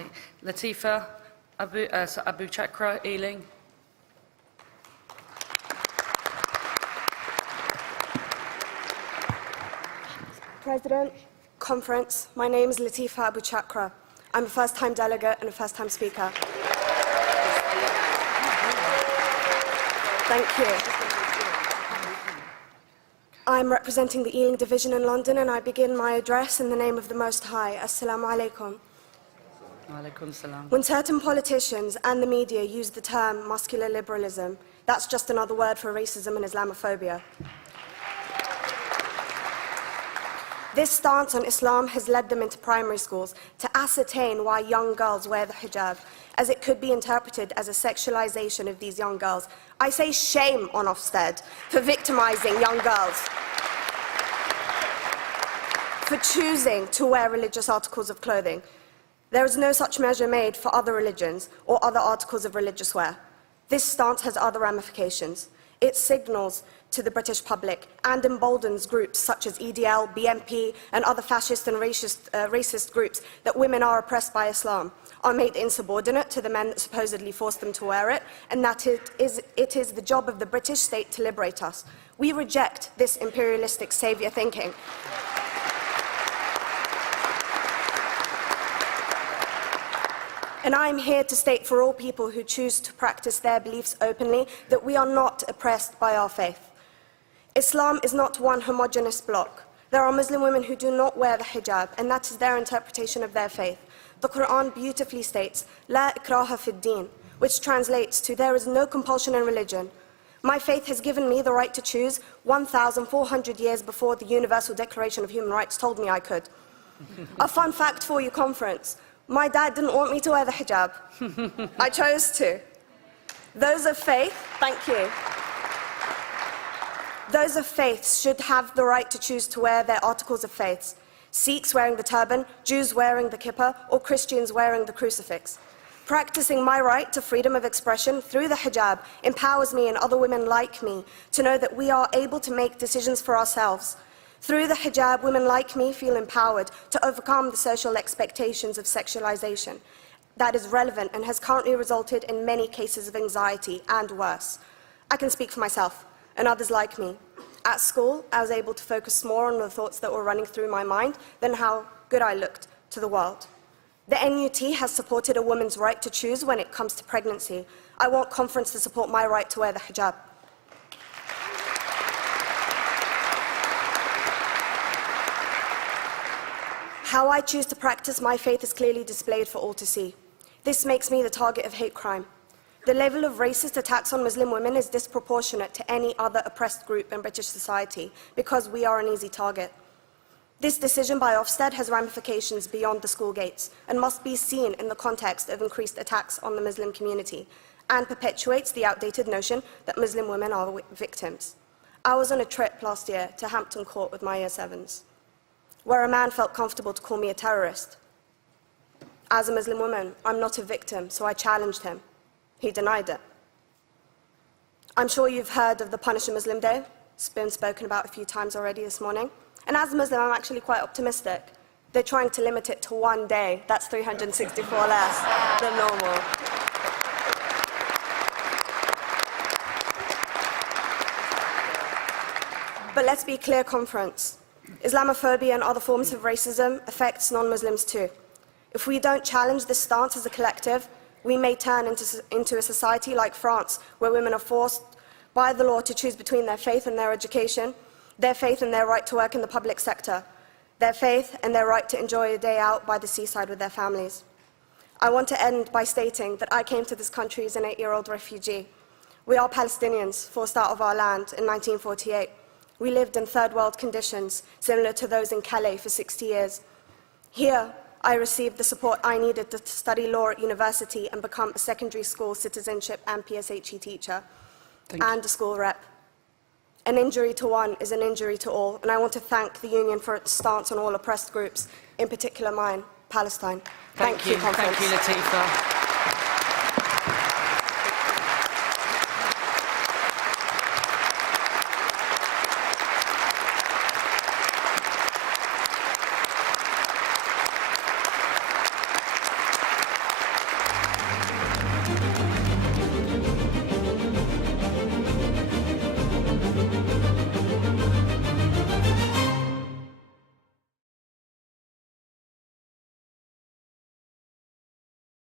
Okay. Latifa Abu Chakra, Ealing. President, Conference, my name is Latifa Abu Chakra. I'm a first-time delegate and a first-time speaker. Thank you. I'm representing the Ealing Division in London, and I begin my address in the name of the Most High. Assalamu alaikum. Alaikum salam. When certain politicians and the media use the term muscular liberalism, that's just another word for racism and Islamophobia. This stance on Islam has led them into primary schools to ascertain why young girls wear the hijab, as it could be interpreted as a sexualization of these young girls. I say shame on Ofsted for victimizing young girls, for choosing to wear religious articles of clothing. There is no such measure made for other religions or other articles of religious wear. This stance has other ramifications. It signals to the British public and emboldens groups such as EDL, BNP and other fascist and racist groups that women are oppressed by Islam, are made insubordinate to the men that supposedly forced them to wear it, and that it is the job of the British state to liberate us. We reject this imperialistic saviour thinking. And I am here to state for all people who choose to practice their beliefs openly that we are not oppressed by our faith. Islam is not one homogeneous block. There are Muslim women who do not wear the hijab, and that is their interpretation of their faith. The Quran beautifully states, La ikraha fid din, which translates to, there is no compulsion in religion. My faith has given me the right to choose 1,400 years before the Universal Declaration of Human Rights told me I could. A fun fact for you, conference. My dad didn't want me to wear the hijab. I chose to. Those of faith, thank you. Those of faith should have the right to choose to wear their articles of faith. Sikhs wearing the turban, Jews wearing the kippah, or Christians wearing the crucifix. Practicing my right to freedom of expression through the hijab empowers me and other women like me to know that we are able to make decisions for ourselves. Through the hijab, women like me feel empowered to overcome the social expectations of sexualization that is relevant and has currently resulted in many cases of anxiety and worse. I can speak for myself and others like me. At school, I was able to focus more on the thoughts that were running through my mind than how good I looked to the world. The NUT has supported a woman's right to choose when it comes to pregnancy. I want conference to support my right to wear the hijab. How I choose to practice my faith is clearly displayed for all to see. This makes me the target of hate crime. The level of racist attacks on Muslim women is disproportionate to any other oppressed group in British society because we are an easy target. This decision by Ofsted has ramifications beyond the school gates and must be seen in the context of increased attacks on the Muslim community and perpetuates the outdated notion that Muslim women are victims. I was on a trip last year to Hampton Court with my Year 7s, where a man felt comfortable to call me a terrorist. As a Muslim woman, I'm not a victim, so I challenged him. He denied it. I'm sure you've heard of the Punish a Muslim Day. It's been spoken about a few times already this morning. And as a Muslim, I'm actually quite optimistic. They're trying to limit it to one day. That's 364 less than normal. But let's be clear, conference. Islamophobia and other forms of racism affects non-Muslims too. If we don't challenge this stance as a collective, we may turn into a society like France, where women are forced by the law to choose between their faith and their education, their faith and their right to work in the public sector, their faith and their right to enjoy a day out by the seaside with their families. I want to end by stating that I came to this country as an 8-year-old refugee. We are Palestinians, forced out of our land in 1948. We lived in third world conditions, similar to those in Calais for 60 years. Here, I received the support I needed to study law at university and become a secondary school citizenship and PSHE teacher, and a school rep. An injury to one is an injury to all, and I want to thank the Union for its stance on all oppressed groups, in particular mine, Palestine. Thank you, Conference. Thank you, Latifa.